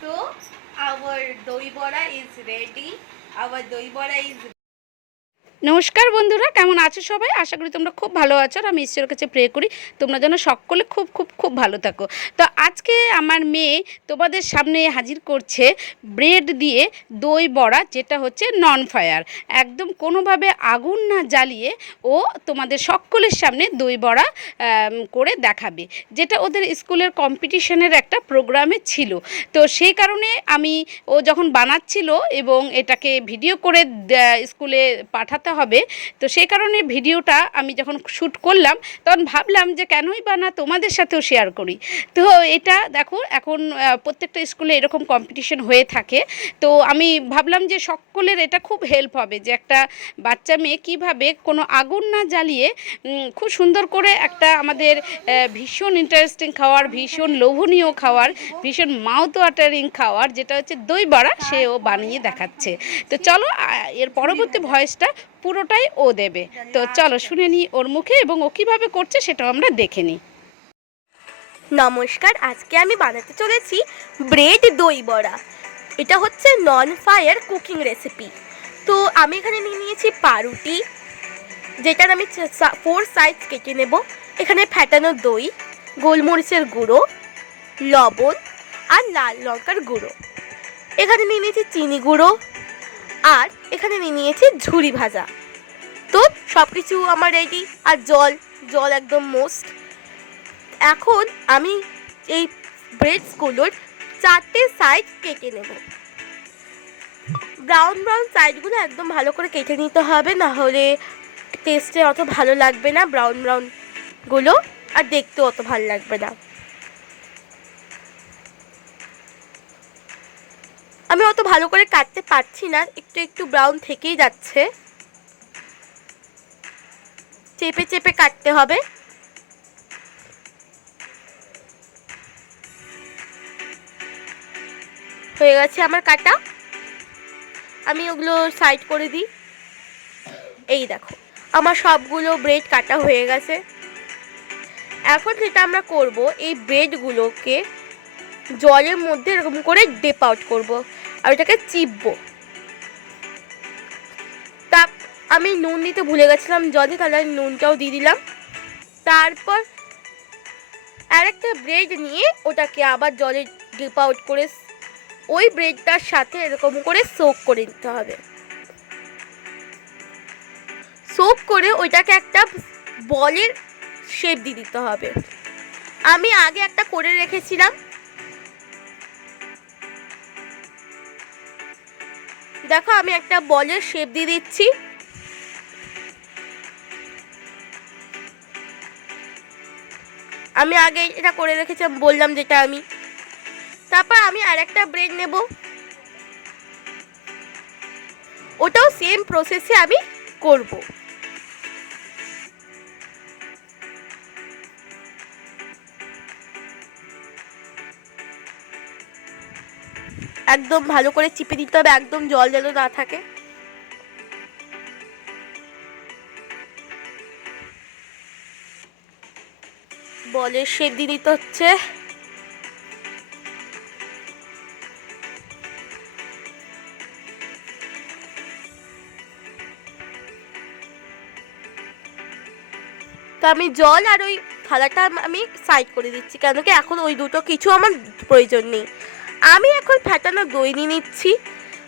So our Doi Bora is ready. Our Doi Bora is নমস্কার বন্ধুরা, কেমন আছো সবাই? আশা করি তোমরা খুব ভালো আছো। আর আমি ঈশ্বরের কাছে প্রে করি তোমরা যেন সকলে খুব খুব খুব ভালো থাকো। তো আজকে আমার মেয়ে তোমাদের সামনে হাজির করছে ব্রেড দিয়ে দই বড়া, যেটা হচ্ছে নন ফায়ার, একদম কোনোভাবে আগুন না জ্বালিয়ে ও তোমাদের সকলের সামনে দই বড়া করে দেখাবে, যেটা ওদের স্কুলের কম্পিটিশনের একটা প্রোগ্রামে ছিল। তো সেই কারণে আমি ও যখন বানাচ্ছিল এবং এটাকে ভিডিও করে স্কুলে পাঠাতে হবে, তো সেই কারণে ভিডিওটা আমি যখন শ্যুট করলাম তখন ভাবলাম যে কেনই বা না তোমাদের সাথেও শেয়ার করি। তো এটা দেখো, এখন প্রত্যেকটা স্কুলে এরকম কম্পিটিশন হয়ে থাকে। তো আমি ভাবলাম যে সকলের এটা খুব হেল্প হবে, যে একটা বাচ্চা মেয়ে কীভাবে কোনো আগুন না জ্বালিয়ে খুব সুন্দর করে একটা আমাদের ভীষণ ইন্টারেস্টিং খাওয়ার, ভীষণ লোভনীয় খাওয়ার, ভীষণ মাউথ ওয়াটারিং খাওয়ার, যেটা হচ্ছে দই বড়া, সেও বানিয়ে দেখাচ্ছে। তো চলো এর পরবর্তী ভয়েসটা পুরোটাই ও দেবে। তো চলো শুনে নিই ওর মুখে, এবং ও কীভাবে করছে সেটাও আমরা দেখে নিই। নমস্কার, আজকে আমি বানাতে চলেছি ব্রেড দই বড়া। এটা হচ্ছে নন ফায়ার কুকিং রেসিপি। তো আমি এখানে নিয়েছি পাউরুটি, যেটার আমি 4 সাইজ কেটে নেব। এখানে ফ্যাটানো দই, গোলমরিচের গুঁড়ো, লবণ আর লাল লঙ্কার গুঁড়ো। এখানে নিয়েছি চিনি গুঁড়ো, আর এখানে নিয়েছি ঝুরি ভাজা। তো সব কিছু আমার রেডি, আর জল জল একদম মোস্ট। এখন আমি এই ব্রেডসগুলোর 4টে সাইড কেটে নেব। ব্রাউন ব্রাউন সাইডগুলো একদম ভালো করে কেটে নিতে হবে, না হলে টেস্টে অত ভালো লাগবে না ব্রাউন ব্রাউনগুলো, আর দেখতেও অত ভালো লাগবে না। আমি অত ভালো করে কাটতে পারছি না, একটু একটু ব্রাউন থেকেই যাচ্ছে, চেপে চেপে কাটতে হবে। হয়ে গেছে আমার কাটা, আমি ওগুলো সাইড করে দিই। এই দেখো, আমার সবগুলো ব্রেড কাটা হয়ে গেছে। এখন যেটা আমরা করব, এই ব্রেডগুলোকে জলের মধ্যে এরকম করে ডিপ আউট করবো, আর ওটাকে চিপবো। তা আমি নুন দিতে ভুলে গেছিলাম জলে, তাহলে আমি নুনটাও দিয়ে দিলাম। তারপর আরেকটা ব্রেড নিয়ে ওটাকে আবার জলে ডিপ আউট করে ওই ব্রেডটার সাথে এরকম করে সোক করে নিতে হবে। সোক করে ওইটাকে একটা বলের শেপ দিয়ে দিতে হবে। আমি আগে একটা করে রেখেছিলাম, দেখো আমি একটা বলের শেপ দিয়ে দিচ্ছি। আমি আগে এটা করে রেখেছিলাম, বললাম যেটা আমি। তারপর আমি আরেকটা ব্রেড নেব, ওটাও সেম প্রসেসে আমি করব। একদম ভালো করে চিপে দিতে হবে, একদম জল যেন না থাকে। বলের শেপ দিয়ে দিতে হচ্ছে। তো আমি জল আর ওই থালাটা আমি সাইড করে দিচ্ছি, কেন কি এখন ওই দুটো কিছু আমার প্রয়োজন নেই। আমি এখন ফ্যাটানো দই নিয়ে নিচ্ছি,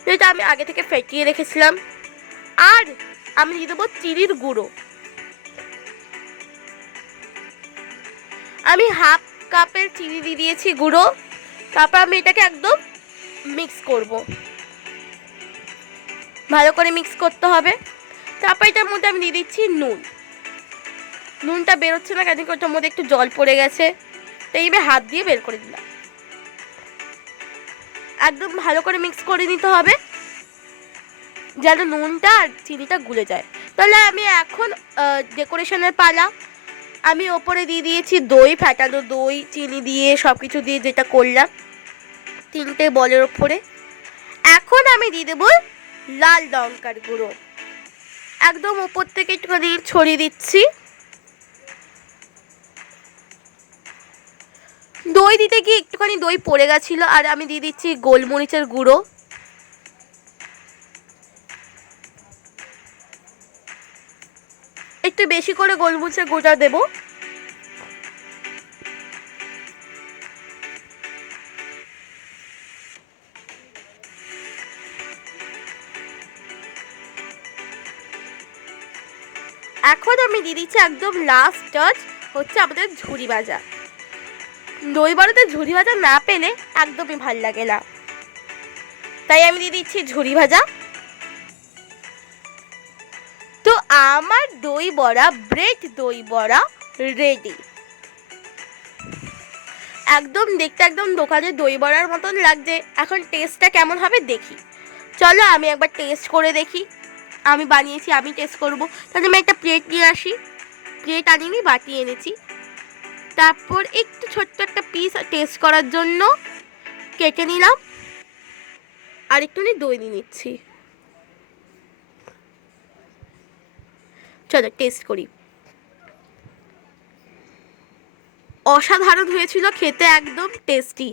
যেটা আমি আগে থেকে ফেটিয়ে রেখেছিলাম। আর আমি দিয়ে দেবো চিনির গুঁড়ো। আমি হাফ কাপের চিনি দিয়ে দিয়েছি গুঁড়ো। তারপর আমি এটাকে একদম মিক্স করব, ভালো করে মিক্স করতে হবে। তারপর এটার মধ্যে আমি দিয়ে দিচ্ছি নুন। নুনটা বেরোচ্ছে না, কেন কি ওটার মধ্যে একটু জল পড়ে গেছে, তো এইভাবে হাত দিয়ে বের করে দিলাম। একদম ভালো করে মিক্স করে নিতে হবে, যেন নুনটা আর চিনিটা গুলে যায়। তাহলে আমি এখন ডেকোরেশনের পালা। আমি ওপরে দিয়ে দিয়েছি দই, ফ্যাটানো দই, চিনি দিয়ে সব কিছু দিয়ে যেটা করলাম 3টে বলের ওপরে। এখন আমি দিয়ে দেবো লাল লঙ্কার গুঁড়ো, একদম ওপর থেকে একটুখানি ছড়িয়ে দিচ্ছি। দই দিতে গিয়ে একটুখানি দই পড়ে গেছিলো, আর আমি দিয়ে দিচ্ছি গোলমরিচের গুঁড়ো। একটু বেশি করে গোলমরিচের গুঁড়োটা দেবো। এখন আমি দিয়ে দিচ্ছি একদম লাস্ট টাচ হচ্ছে আমাদের ঝুরি ভাজা। দই বড়াতে ঝুরি ভাজা না পেলে একদমই ভাল লাগে না, তাই আমি দিয়ে দিচ্ছি ঝুরি ভাজা। তো আমার দই বড়া, ব্রেড দই বড়া রেডি। একদম দেখতে একদম দোকানের দই বড়ার মতন লাগছে। এখন টেস্টটা কেমন হবে দেখি। চলো আমি একবার টেস্ট করে দেখি। আমি বানিয়েছি, আমি টেস্ট করব। তাহলে আমি একটা প্লেট নিয়ে আসি। প্লেট আনিনি, বাটি এনেছি। তারপর একটু ছোট্ট একটা পিস টেস্ট করার জন্য কেটে নিলাম, আর একটুখানি দই নিয়ে নিচ্ছি। চলো টেস্ট করি। অসাধারণ হয়েছিল খেতে, একদম টেস্টি।